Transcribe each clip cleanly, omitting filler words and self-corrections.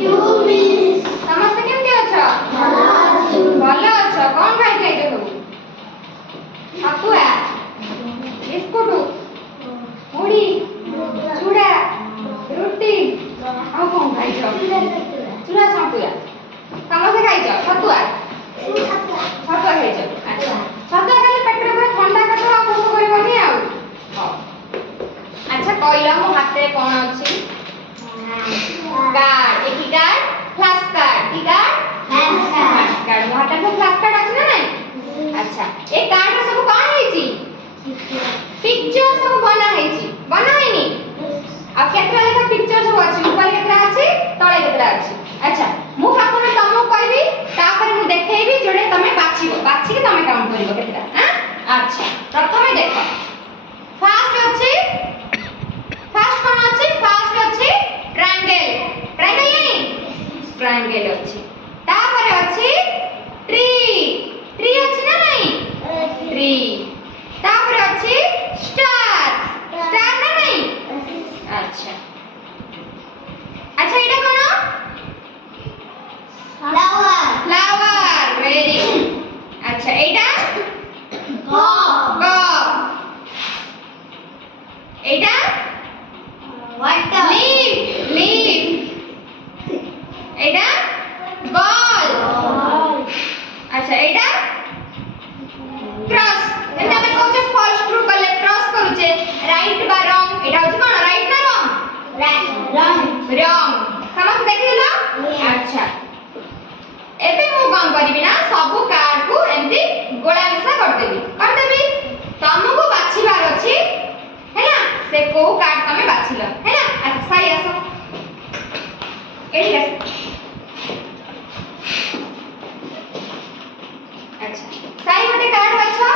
ସମସ୍ତେ କେମିତି ଅଛ? ଭଲ ଅଛ? କଣ ଖାଇଛ ସବୁ? ଛତୁଆ, ବିସ୍କୁଟ, ମୁଢି, ଚୁଡ଼ା, ରୁଟି, ଆଉ କଣ ଖାଇଛ? ଚୁଡ଼ା ସନ୍ତୁଳା। ସମସ୍ତେ ଖାଇଛ ଛତୁଆ? ଛତୁଆ ଖାଇଛ? ଆଚ୍ଛା, ଛତୁଆ ଖାଇଲେ ପେଟରେ ପୁରା ଥଣ୍ଡା କରିବ ଆଉ ଭୋକ କରିବନି ଆଉ। ହଉ, ଆଚ୍ଛା କହିଲ ମୋ ହାତରେ କଣ ଅଛି? कार्ड। एक कार्ड फ्लैश कार्ड की कार्ड फ्लैश कार्ड ମୋ ହାତରେ ସବୁ फ्लैश कार्ड ଅଛି ନା ନାଇଁ? ଆଚ୍ଛା, ଏ कार्ड ରେ ସବୁ କଣ ହେଇଛି? ପିକ୍ଚର ସବୁ ବନା ହେଇଛି, ବନା ହେଇନି? ଆଉ କେତେଟା ଲେଖା ପିକ୍ଚର ସବୁ ଅଛି? ଉପରେ କେତେଟା ଅଛି, ତଳେ କେତେଟା ଅଛି? ଆଚ୍ଛା, ମୁଁ ପ୍ରଥମେ ତମକୁ କହିବି, ତାପରେ ମୁଁ ଦେଖେଇବି, ଯୋଉଟା ତମେ ବାଛିବ, ବାଛିକି ତମେ କାଉଣ୍ଟ କରିବ କେତେଟା। ଆଚ୍ଛା, ପ୍ରଥମେ ଦେଖ, ଫାର୍ଷ୍ଟ ଅଛି, ଫାର୍ଷ୍ଟ କଣ ଅଛି? ଫାର୍ଷ୍ଟ ଅଛି ट्रायंगल। ट्रायंगल नहीं? ट्रायंगल अच्छी। तापर अच्छी ट्री। ट्री अच्छी ना नहीं? ट्री। तापर अच्छी स्टार। स्टार ना नहीं? अच्छा। अच्छा इटा कोन? फ्लावर। Flower, very good. अच्छा एटा? गॉब। एटा? वाटर। लीफ। लीफ। एटा? बॉल। अच्छा एटा? क्रॉस। एटा हम कहूचे फॉल्स ट्रू कले क्रॉस करूचे, राइट बा रॉन्ग। एटा होची कोन, राइट ना रॉन्ग? राइट। रॉन्ग। रॉन्ग। समझ देखिलो? अच्छा, एबे मु कोन करबी ना, सब कार्ड को एमती गोला मिसा कर देबी। तुमको बाछीबार अछि हैला, से को कार्ड तमे बाछिलो हैला। अच्छा साई आसो, एठी आसो। अच्छा साई गोटे कार्ड बाछो।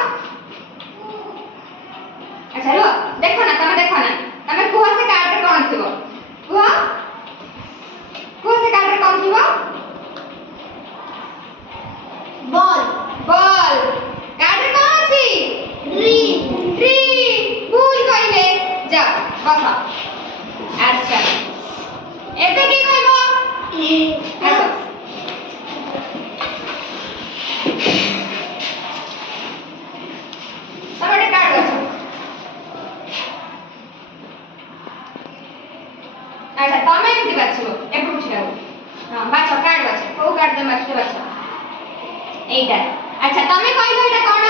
अच्छा रो देखो ना, तमे देखो ना, तमे कुह से कार्ड रे कोन थिबो? कुह कुह से कार्ड रे कोन थिबो? बॉल। बॉल। कार्ड रे कोन अछि? ट्री। ट्री। भूल कइले, जा बस। अच्छा एबे की कहबो? आसो। सबटे कार्ड बाछो। अच्छा तमे एमती बाछिबो, एपटू छिलाओ। हां बाछो, कार्ड बाछो, को कार्ड दे बाछो बाछो। एटा। अच्छा तमे कहलो एटा कोन?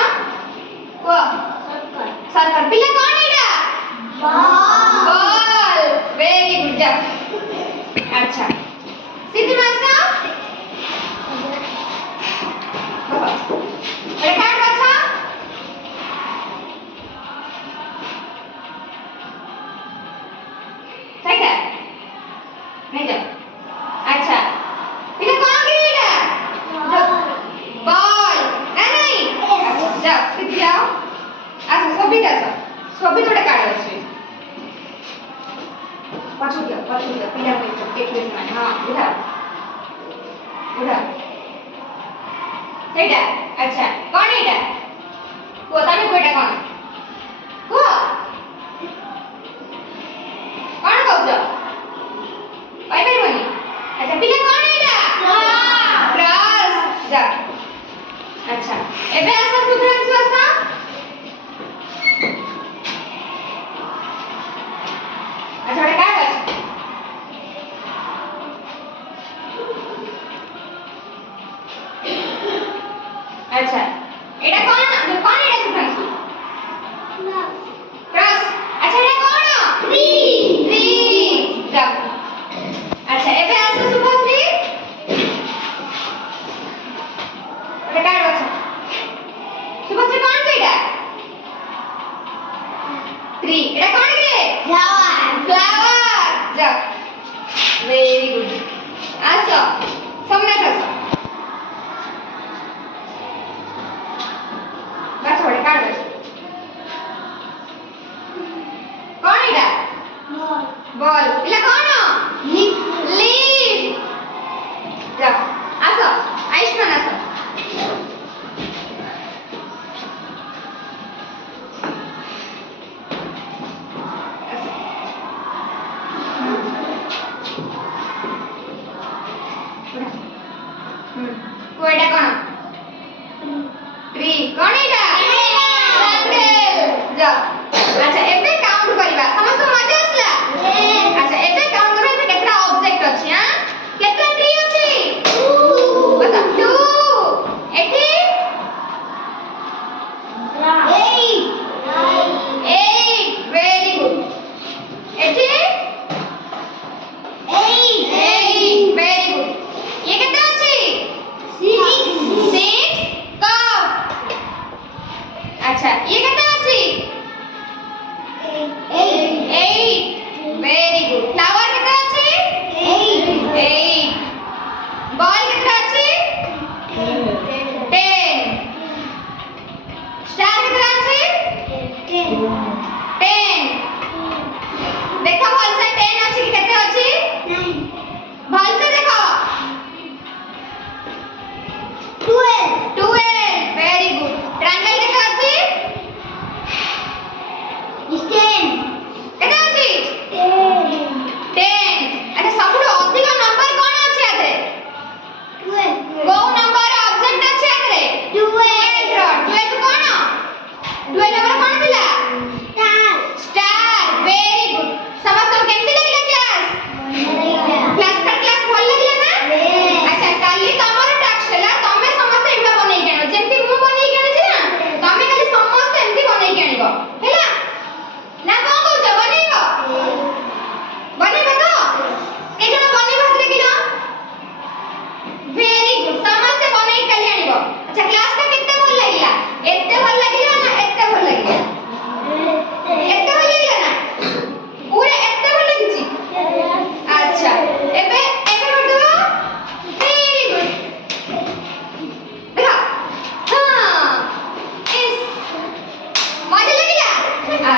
को सर्कल। सर्कल। पिले कोन एटा? बॉल। बॉल, वेरी गुड जा। अच्छा सिद्धि मासा अरे कार्ड बाछा। सही है नहीं जा। अच्छा पिले कोन गिरेगा? बॉल ना नहीं? अच्छा जाओ सिद्धि जाओ। आसो सोबित आसो, सोबित गोटे कार्ड अछि। पछु दियो पिला को देखले माने। हां बुझा बुझा सेटा। अच्छा कोन एटा? को तमे कोइटा कोन? को कोन कहउछ? पाइ परिबनी। अच्छा पिला कोन एटा? क्रॉस। जा। अच्छा एबे आसो सुभ्रांशु आसो। अच्छा गोटे कार्ड अछि। अच्छा एटा कोन, कोन एटा सुभ्रांशु? क्रॉस। अच्छा एटा कोन? ट्री। ट्री। जा। अच्छा एबे आसो शुभश्री। गोटे कार्ड बाछो। शुभश्री कोन सेटा? ट्री। एटा कोन रे? फ्लावर। फ्लावर। जा। Very good. आसो सोमनाथ आसो। बाछो गोटे कार्ड बाछो। कोन एटा? बॉल। बॉल। पिला कोन? लीफ। लीफ। जा। आसो आयुष्मान आसो।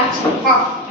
ଆଚ୍ଛା ହଉ